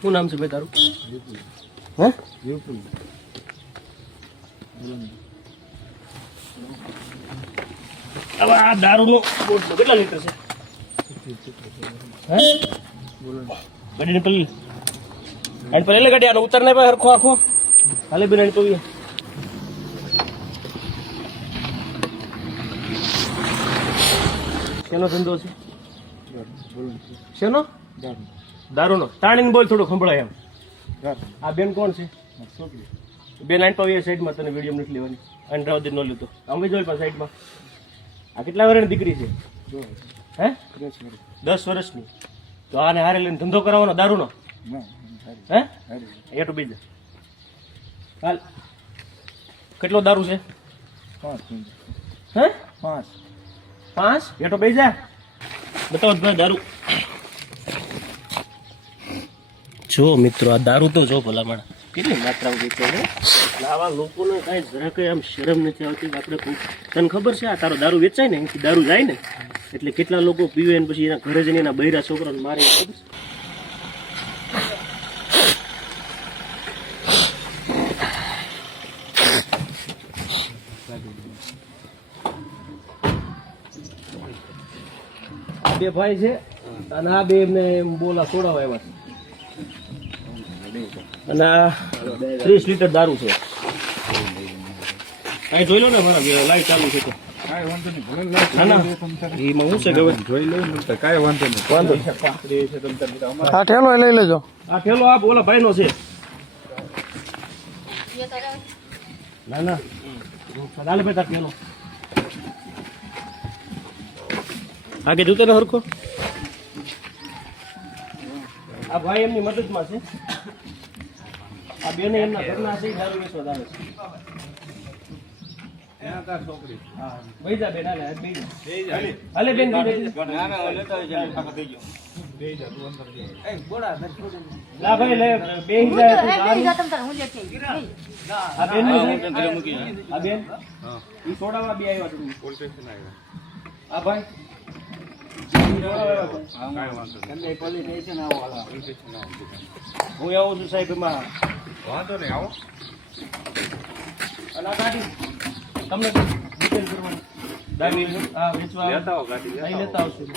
શું નામ છે ભાઈ તારું? હે? હવે આ દારૂનો બોટલો કેટલા લીટર છે? હે? ગાડીને પેલી અને પેલી એટલે ગાડી ઉતાર નહીં ભાઈ હરખો આખો. હાલે બેન તો શેનો ધંધો છે? શેનો? દારૂનો. તાણીને બોલ થોડું ખંભળાય એમ. આ બેન કોણ છે? બે આઈન પાવી સાઈડમાં તને વીડિયો નથી લેવાની. અને રાવદી ન લીધો અમે જોઈ પણ સાઈડમાં. આ કેટલા વર્ષની દીકરી છે? હે? દસ વર્ષની તો આને હારે લઈને ધંધો કરાવવાનો દારૂનો? હે? એટું બીજું. હાલ. કેટલો દારૂ છે? હે? પાંચ. પાંચ? એટો બેજા. બતાવો તો ભાઈ દારૂ. જો મિત્રો, આ દારૂ તો જો ભલામણ. કેટલી માત્રામાં વેચે આવા લોકોને કાંઈ જરા કંઈ આમ શરમ નથી આવતી આપણે કોઈ- તને ખબર છે આ તારો દારૂ વેચાય ને એનાથી દારૂ જાય ને? એટલે કેટલા લોકો પીવે ને પછી એના ઘરે જઈને એના બૈરા છોકરાને મારે બે ભાઈ છે, અને આ બે એમને એમ બોલા સોડાવા આવ્યા છે. અને ત્રીસ લીટર દારૂ છે. અહીં જોઈ લો ને મારા લાઈટ ચાલુ છે તો. કાંઈ વાંધો નહીં ના ના. એમાં શું છે ખબર? જોઈ લઉં ને કાંઈ વાંધો નહીં વાંધો આ ઠેલો એ લઈ લેજો. આ ઠેલો આ ઓલા ભાઈનો છે. ના ના. ચાલે ભાઈ તાર ઠેલો. આગે જોતો ને હરખો? આ ભાઈ એમની મદદમાં છે. આ બેને એમના ઘરના છે દારૂ વેચવા આવે છે. આ ભાઈ? હું આવું છું સાહેબ એમાં. વાંધો નહીં આવો. અને આ ગાડી તમને ડિટેલ કરવાની. ગાડી હા વેચવા લેતા આવો ગાડી લેતા આવશું.